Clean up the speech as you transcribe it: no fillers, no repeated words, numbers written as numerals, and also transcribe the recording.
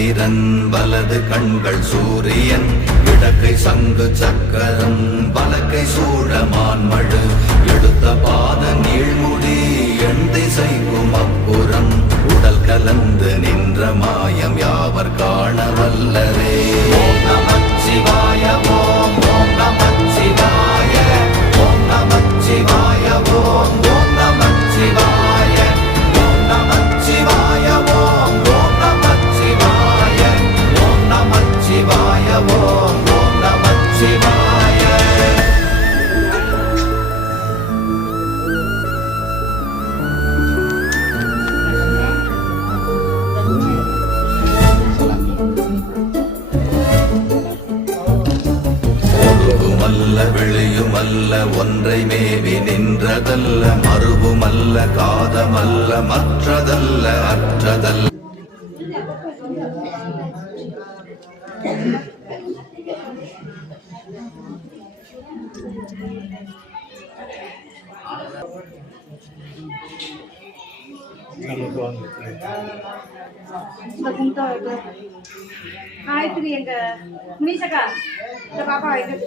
சந்திரன் வலது கண்கள் சூரியன் இடக்கை சங்கு சக்கரம் வலக்கை சூழமான்மழு எடுத்த பாத நீழ்முடி எண் திசைக்கும் அப்புறம் உடல் கலந்து நின்ற மாயம் யாவர் காண வல்லரே. ஓம் நமச்சிவாய ஓம் ஓம் நமச்சிவாய ஓம் நமச்சிவாய ஓம் ஓம் நமச்சிவாய ஓம் நமச்சிவாய ஓம் ஓம் நமச்சிவாய ஓம் நமச்சிவாய ஓம் ஓம் நமச்சிவாய. வெளியுமல்ல ஒன்றை மேவி நின்றதல்ல மறுவுமல்ல காதமல்ல மற்றதல்ல அற்றதல்ல. ஆயிரத்தி எங்க முனிசக்கா இந்த பாப்பா வைக்கிறது